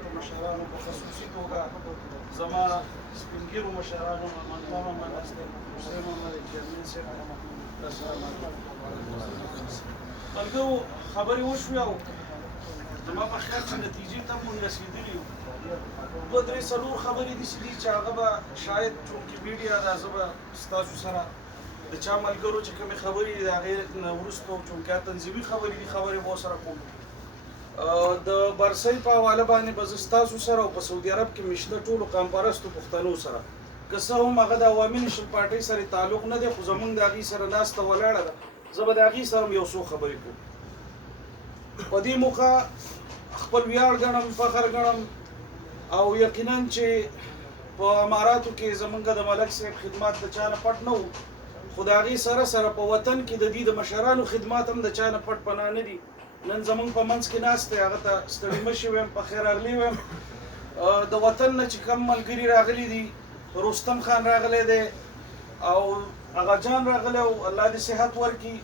مشرانو په خصوصي توګه زما سپینګیرو مشرانو محترم مناسته حسین محمد جمیل صاحب السلام علیکم ملګرو خبرې وشوې او زما په خیال چې نتیجې ته مونږ رسېدلي یو دوه درې څلور خبرې داسې دي چې هغه به شاید چونکې میډیا ده زه به ستاسو سره د چا ملګرو چې کومې خبرې دي د هغې نه وروسته چونکې تنظیمي خبرې دي خبرې به ورسره کوم د برسۍ په حواله باندې به زه ستاسو سره او په سعودي عرب کې مشته ټولو قامپرستو پښتنو سره که څه هم هغه د عوامي نیشنل پارټۍ سره تعلق نه دی خو زمونږ د هغې سره ناسته ولاړه ده زه به د هغې سره هم یو څو خبرې کوم په دې موقع خپل ویاړ ګڼم فخر ګڼم او یقینا چې په اماراتو کې زمونږ د ملک صاحب خدمات د چا نه پټ نه وو خو د هغې سره سره په وطن کې د دې د مشرانو خدمات هم د چا نه پټ پناه نه دي نن زمونږ په منځ کې ناست دی هغه ته ستړي مه شي ویم په خیر راغلی ویم د وطن نه چې کوم ملګري راغلي دي رستم خان راغلی دی او هغه جان راغلی او الله دې صحت ورکړي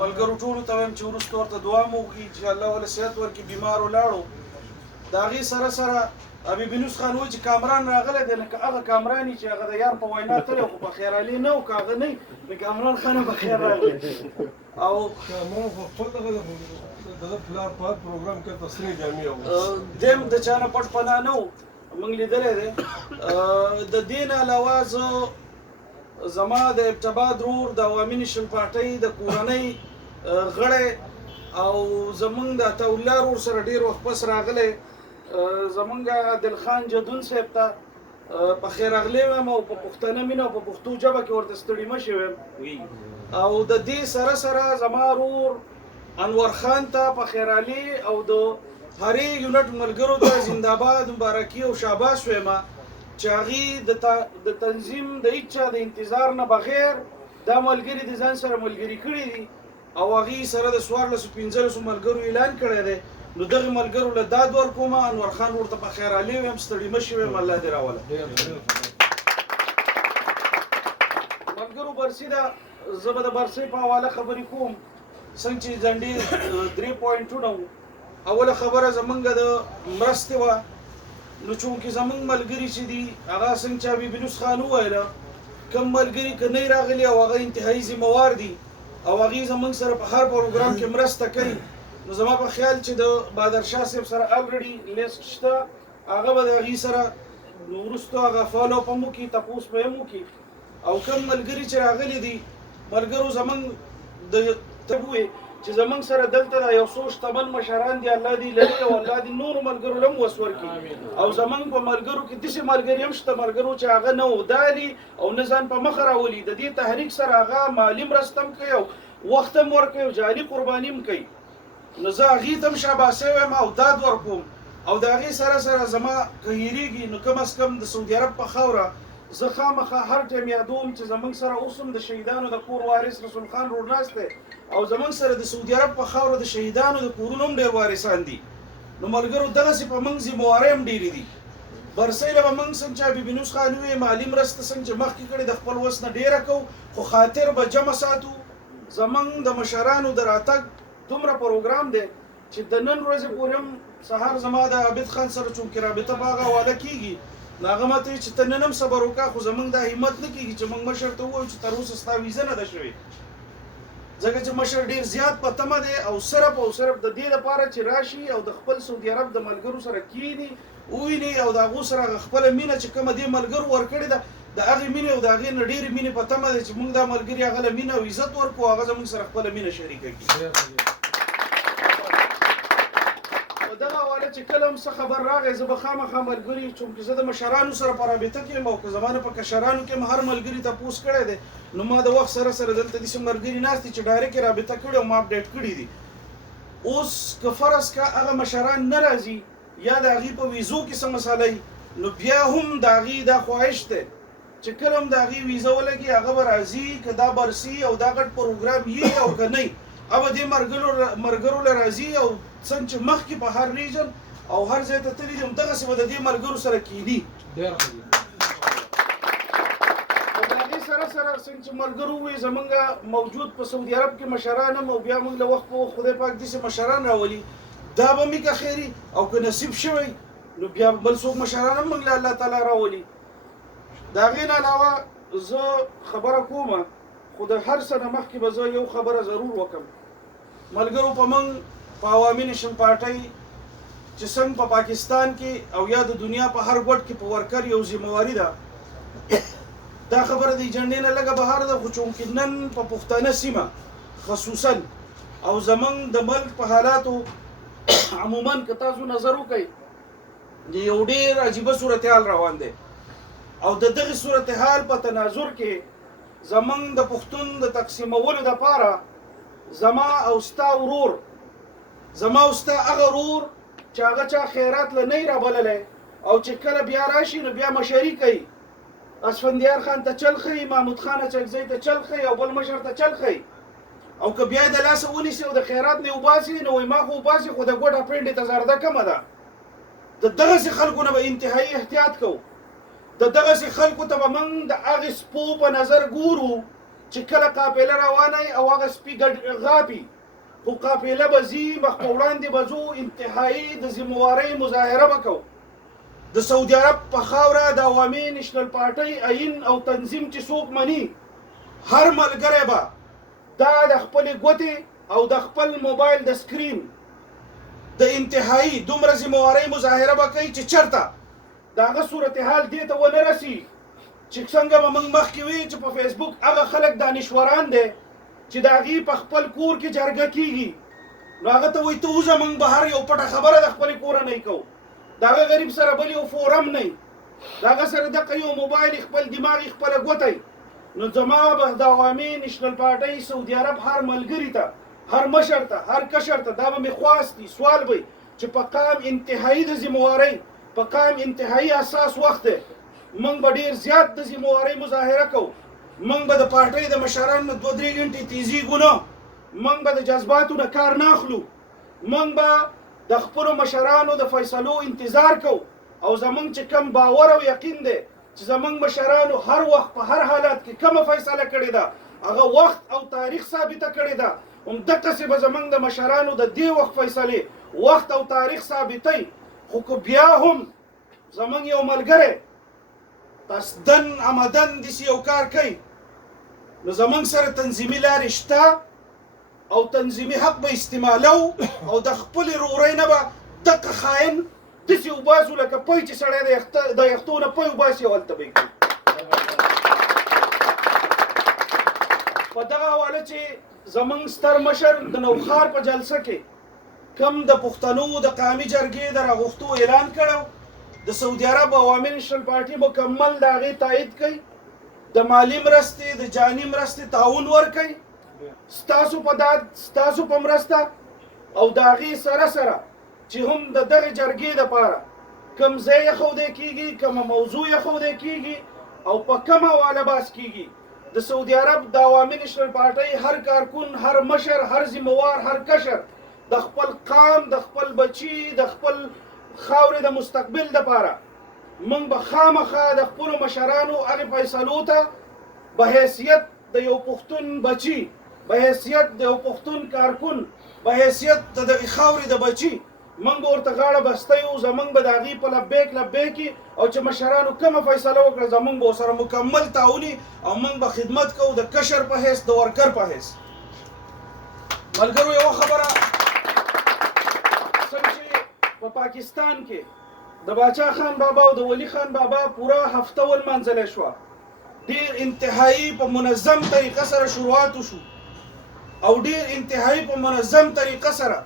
ملګرو ټولو ته وایم چې وروسته ورته دعا مو وکړي چې الله ولې صحت ورکړي بیمار ولاړو د هغې سره سره حبیب نوس خان وایي چې کامران راغلی دی لکه هغه کامران چې هغه د یار په وینا تللی خو په خیر علي نه و که هغه نه نو کامران خان هم په خیر راغلی او دیم د چا نه پټ پناه نه و موږ لیدلی دی د دې نه علاوه زه زما د ابتبا درور د عوامي نیشنل پارټۍ د کورنۍ غړی او زمونږ د عطاالله رور سره ډېر وخت پس راغلی زمونږ عادل خان جدون صاحب ته په خیر راغلی ویم او په پښتنه مینه او په پښتو ژبه کې ورته ستړي مه شي ویم او د دې سره سره زما رور انور خان ته په خیر علي او د هرې یونټ ملګرو ته زنده‌باد مبارکي او شاباس ویم چې هغې د تنظیم د هېڅ چا د انتظار نه بغیر دا ملګري د ځان سره ملګري کړي دي او هغې سره د 1415 ملګرو اعلان کړی دی نو دغه ملګرو له داد ورکوم انور خان ورته په خیر علي ویم ستړي مه شي ویم الله دې راوله ملګرو برسي ده زه به د برسۍ په حواله خبرې کوم څنګه چې ځنډې 3 پوینټونه وو اوله خبره زمونږ د مرستې وه نو چونکې زمونږ ملګري چې دي هغه څنګه چې حبیب نوس خان وویله کوم ملګري که نه راغلي او هغه انتهایي ذمهوار دي او هغې زمونږ سره په هر پروګرام کې مرسته کوي نو زما په خیال چې د بادرشاه صاحب سره الریډي لیست شته هغه به د هغې سره وروستو هغه فالو اپ هم وکړي تپوس به هم وکړي او کوم ملګري چې راغلي دي ملګرو زمونږ د تبوي چې زمونږ سره دلته د یو څو شتمن مشران دي الله دې لري او الله دې نورو ملګرو له هم وس ورکړي او زمونږ په ملګرو کې داسې ملګري هم شته ملګرو چې هغه نه ودالي او نه ځان په مخه راولي د دې تحریک سره هغه مالي مرسته هم کوي او وخت هم ورکوي او جاري قرباني هم کوي نو زه هغې ته هم شاباسي وایم او داد ورکوم او د هغې سره سره زما که هېرېږي نو کم از کم د سعودي عرب په خاوره زه خامخا هر ټایم یادوم چې زمونږ سره اوس هم د شهیدانو د کور وارث رسول خان رور ناست دی او زمونږ سره د سعودي عرب په خاوره د شهیدانو د کورونو هم ډېر وارثان دي نو ملګرو دغسې په موږ ذمهوارۍ هم ډېرې دي برسۍ له به موږ څنګه چې حبیب نوس خان وویې مالي مرسته څنګه چې مخکې کړې د خپل وس نه ډېره کوو خو خاطر به جمع ساتو زمونږ د مشرانو د راتګ دومره پروګرام دی چې د نن ورځې پورې هم سهار زما د عابد خان سره چونکې رابطه په هغه حواله کېږي نو هغه ماته وایي چې ته نن هم صبر وکړه خو زمونږ دا همت نه کېږي چې موږ مشر ته ووایو چې تر اوسه ستا ویزه نه ده شوې ځکه چې مشر ډېر زیات په تمه دی او صرف د دې لپاره چې راشي او د خپل سعودي عرب د ملګرو سره کښېني وویني او د هغو سره هغه خپله مینه چې کومه دې ملګرو ورکړې ده د هغې مینې او د هغې نه ډېرې مینې په تمه دی چې موږ دا ملګري هغه له مینه او عزت ورکړو هغه زموږ سره خپله مینه شریکه کړي په دغه حواله چې کله هم څه خبر راغی زه به خامخا ملګري چونکې زه د مشرانو سره په رابطه کې یم او که زما نه په کشرانو کې هم هر ملګري تپوس کړی دی نو ما د وخت سره سره دلته داسې ملګري ناست دي چې ډایرکټ یې رابطه کړي او ما اپډیټ کړي دي اوس که فرض که هغه مشران نه راځي یا د هغې په ویزو کې څه مسله نو بیا هم د هغې دا خواهش دی چې کله هم د هغې ویزه ولګي هغه به راځي که دا برسي او دا غټ پروګرام یي او که نه هغه به دې ملګرو له راځي او څنګه چې مخکې په هر ریجن او هر ځای ته تللي دي همدغسې به د دې ملګرو سره کښېني او د هغې سره سره څنګه چې ملګرو ووایي زمونږ موجود په سعودي عرب کې مشران هم او بیا موږ له وخت په وخت خدای پاک داسې مشران راولي دا به مې که خیري او که نصیب شوی نو بیا بل څوک مشران هم موږ له الله تعالی راولي. د هغې نه علاوه زه خبره کومه، خو د هر څه نه مخکې به زه یو خبره ضرور وکړم. ملګرو په موږ په عوامي نیشن پارټۍ چې څنګه په پاکستان کې او یا د دنیا په هر ګوټ کې په ورکر یو ذمواري ده، دا خبره د ایجنډې نه لږه بهر ده، خو چونکې نن په پښتانه سیمه خصوصا او زمونږ د ملک په حالاتو عموما که تاسو نظر وکئ یو ډېر عجیبه صورتحال روان دی، او د دغه صورتحال په تناظر کې زمونږ د پښتون د تقسیمولو دپاره زما او ستا ورور، زما او ستا هغه ورور چې هغه چا خیرات له نه رابللی او چې کله بیا راشي نو بیا مشري کوي، اسفندیار خان ته چل ښیي، محمود خان اچکزی ته چل ښیي او بل مشر ته چل ښیي، او که بیا یې د لاسه ونیسي او د خیرات نه وباسي نو وایي ما خو وباسي خو د ګوټه پینډې ته زرده کمه ده. د دغسې خلکو نه به انتهایي احتیاط کوو. د دغسې خلکو ته به موږ د هغې سپو په نظر ګورو چې کله قافله روانه او هغه سپي غاپي، خو قافله به ځي مخ په وړاندې به ځو، انتهایي د ذموارۍ مظاهره به کوو. د سعودي عرب په خاوره د عوامي نیشنل پارټۍ عین او تنظیم چې څوک مني، هر ملګری به دا د خپلې ګوتې او د خپل موبایل د سکرین د انتهایی دومره ذموارۍ مظاهره به کوي چې چېرته د هغه صورتحال دې ته ونه رسي چې څنګه به موږ مخکې وي چې په فیسبوک هغه خلک دانشوران دی چې د هغې په خپل کور کې جرګه کېږي، نو هغه ته وایي ته وځه موږ بهر یو پټه خبره د خپلې کورنۍ کوو، د هغه غریب سره بل یو فورم نه وي، د هغه سره دقه یو موبایل خپل دماغ خپله ګوته. نو زما به د عوامي نیشنل پارټۍ سعودي عرب هر ملګري ته، هر مشر ته، هر کشر ته دا به مې خواست سوال وي چې په قام انتهایی د ذموارۍ، په قام انتهایی اساس وخت دی، موږ به ډېر زیات د ذموارۍ مظاهره کوو، موږ به د پارټۍ د مشرانو نه 2-3 ګنټې تیزیږو نه، موږ به د جذباتو نه کار نه اخلو، موږ به د خپلو مشرانو د فیصلو انتظار کوو، او زموږ چې کم باور او یقین دی چې زموږ مشرانو هر وخت په هر حالت کې کومه فیصله کړې ده هغه وخت او تاریخ ثابته کړې ده، همدقسې به زموږ د مشرانو د دې وخت فیصلې وخت او تاریخ ثابتوي. خو که بیا هم زموږ یو ملګری قصدن عمدن داسې یو کار کوي نو زموږ سره تنظیمي لارې شته او تنظیمي حق به استعمالو او د خپلې رورۍ نه به دقه خاین داسې وباسو لکه پی چې سړی د یختو نه پی وباسي او هلته به یې کوي. په دغه حواله چې زموږ ستر مشر د نوښار په جلسه کې کم د پښتنو د قامي جرګې د راغوښتو اعلان کړی، د سعودي عرب عوامي نیشنل پارټي مکمل د هغې تایید کوي، د مالی مرستې د جاني مرستې تعاون ورکوي، ستاسو په داد ستاسو په مرسته او د هغې سره سره چې هم د دغې جرګې دپاره کوم ځای ایښودی کېږي، کومه موضوع ایښودی کېږي او په کومه حواله بحث کېږي، د سعودي عرب د عوامي نیشنل پارټۍ هر کارکون، هر مشر، هر ذموار، هر کشر د خپل قام، د خپل بچي، د خپل خاورې د مستقبل دپاره موږ به خامخا د خپلو مشرانو هغې فیصلو ته به حیثیت د یو پښتون بچي، به حیثیت د یو پښتون کارکون، به حیثیت د دغې خاورې د بچي موږ به ورته غاړه بسته یو، زموږ به د هغې په لبیک لبیکي، او چې مشرانو کومه فیصله وکړه زموږ به ورسره مکمل تعاوني او موږ به خدمت کوو د کشر په حیث، د ورکر په حیث. ملګرو یوه خبره څنګه چې په پاکستان کې د باچا خان بابا او د ولی خان بابا پوره هفته ولمانځلی شوه، ډېر انتهایی په منظم طریقه سره شروعات وشو او ډېر انتهایی په منظم طریقه سره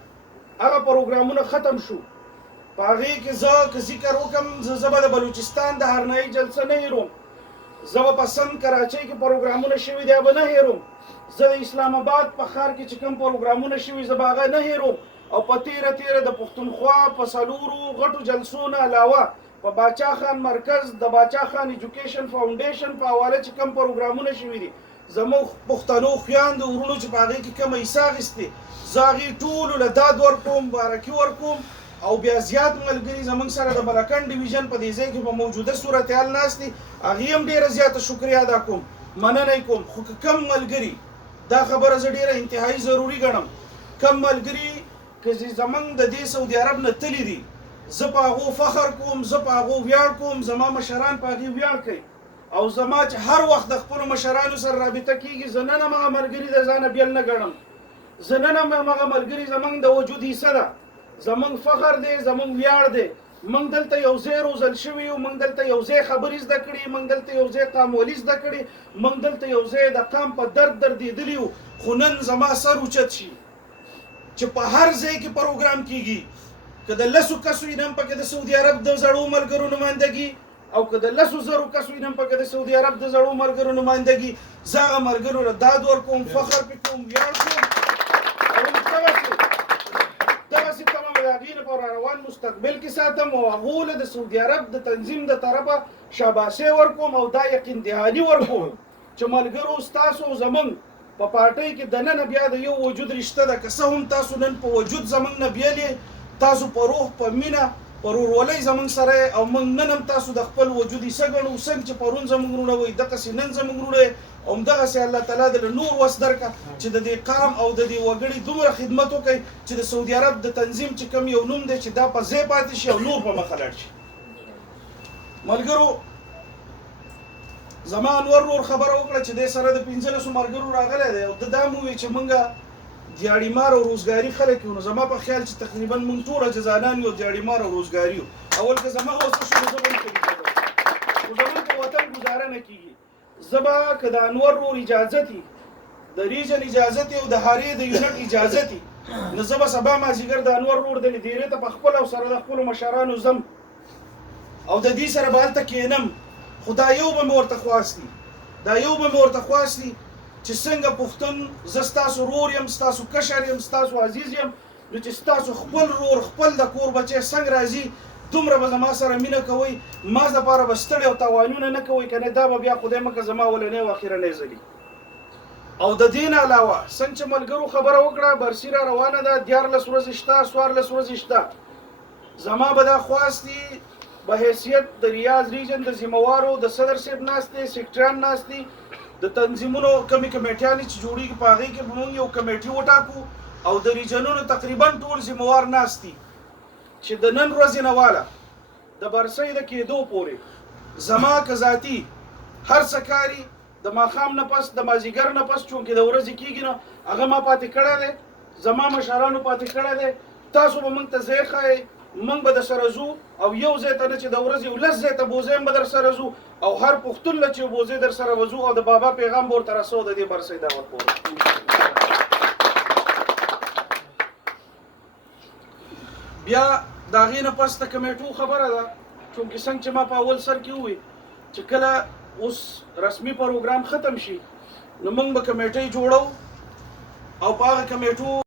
هغه پروګرامونه ختم شو. په هغې کې زه که ذکر وکړم زه به د بلوچستان د هرنایي جلسه نه هېروم، زه به په سند کراچۍ کې پروګرامونه شوي دی به نه هېروم، زه د اسلام آباد په ښار کې چې کوم پروګرامونه شوي زه به هغه نه هېروم، او په تیره د پښتونخوا په 4 غټو جلسو نه علاوه په باچا خان مرکز د باچا خان ایجوکیشن فاونډیشن په حواله چې کوم پروګرامونه شوي دي زموږ پښتنو خویندو ورونو چې په هغې کې کومه حصه اخیستې زه هغې ټولو له داد ورکوم، بارکي ورکوم، او بیا زیات ملګري زموږ سره د ملکن ډیویژن په دې ځای کې په موجوده صورتحال ناست دي، هغې هم ډېره زیاته شکریه ادا کوم، مننه کوم. خو که کم ملګري دا خبره زه ډېره انتهایی ضروري ګڼم، کم ملګري که زموږ د دې سعودي عرب نه تللي دي زه په هغو فخر کوم، زه په هغو ویاړ کوم، زما مشران په هغې ویاړ کوي او زما چې هر وخت د خپلو مشرانو سره رابطه کېږي، زه نن هم هغه ملګري د ځانه بیل نه ګڼم. زه نن هم هغه ملګري زموږ د وجود حصه ده، زموږ فخر دی، زموږ ویاړ دی. موږ دلته یو ځای روزل شوي یو، موږ دلته یو ځای خبرې زده کړي، موږ دلته یو ځای قامولي زده کړي، موږ دلته یو ځای د قام په درد دردېدلي یو. خو نن زما سر اوچت شي چې په هر ځای کې پروګرام کېږي، که د 10 کسو وي نن پکې د سعودي عرب د زړو ملګرو نمایندګي، او که د 10,000 کسو وي نن پکې د سعودي عرب د زړو ملګرو نمایندګي، زه هغه ملګرو له داد ورکوم، فخر پې کوم، ویاړ کوم. او دغسې تمام د هغې لپاره روان مستقبل کې ساتم او هغو له د سعودي عرب د تنظیم د طرفه شاباسۍ ورکوم او دا یقین دهاني ورکوم چې ملګرو ستاسو زموږ په پارټۍ کې دننه بیا د یو وجود رشته ده. که څه هم تاسو نن په وجود زموږ نه بیل یې، تاسو په روح، په مینه، په ورورولۍ زموږ سره یې او موږ نن هم تاسو د خپل وجود حصه ګڼو. څنګه چې پرون زموږ وروڼه وایي دغسې نن زموږ وروڼه یې، او همدغسې الله تعالی دله نور وس درکړه چې د دې قام او د دې وګړي دومره خدمت وکړي چې د سعودي عرب د تنظیم چې کوم یو نوم دی چې دا په ځای پاتې شي او نور په مخه لاړ شي. ملګرو زما انور نور خبره وکړه چې دې سره د 15 ملګرو راغلی دی او د دا مو وی چې مونږه دیاړیمار او روزګاري خلک یو. نو زما په خیال چې تقریبا مونږ ټوله جزانان یو دیاړیمار او روزګاري یو. اول که زما اوس شو زه به خو زمونږ په وطن ګزاره نه کېږي. زه به که د انور نور اجازتي، د ریجن اجازتي او د هارې د یونټ اجازتي، نو زه به سبا مازدیګر د انور نور د دیرې ته په خپل او سره د خپلو مشرانو ځم او د دې سره به هلته کښېنم. خو دا یو به مې ورته خواستي، دا یو به مې ورته خواستي چې څنګه پښتون زه ستاسو رور یم، ستاسو کشر یم، ستاسو عزیز یم، نو چې ستاسو خپل رور، خپل د کور بچی څنګه راځي دومره به زما سره مینه کوئ، ما دپاره به ستړي او تاوانونه نه کوئ، که نه دا به بیا خدای مکړه زما اولنی او اخرنی ځلي. او د دې نه علاوه څنګه چې ملګرو خبره وکړه برسي را روانه ده، 14 ورځې شته، 14 ورځې شته. زما به دا خواستي به حیثیت د ریاض ریجن د ذمهوارو د صدر صاحب ناست دی، سیکټریان ناست دي، د تنظیمونو کمې کمیټیانې چې جوړېږي په هغې کې به موږ یو کمیټي وټاکو او د ریجنونو تقریبا ټول ذمهوار ناست دي چې د نن ورځې نه واله د برسۍ د کېدو پورې زما که ذاتي هر څه کاري د ماښام نه پس، د مازدیګر نه پس، چونکې د ورځې کېږي نه هغه ما پاتې کړی دی، زما مشرانو پاتې کړی دی. تاسو به موږ ته ځای ښایئ، موږ به در سره ځو او یو ځای ته نه چې د ورځې 10 ځای ته بوځی به در سره ځو او هر پښتون له چې بوځی در سره به ځو او د بابا پیغام به ورته رسو د دې برسۍ دعوت به بیا د هغې نه پس د کمیټو خبره ده، چونکې څنګه چې ما په اول سر کې ووی چې کله اوس رسمي پروګرام ختم شي نو موږ به کمیټۍ جوړو او په هغه کمیټو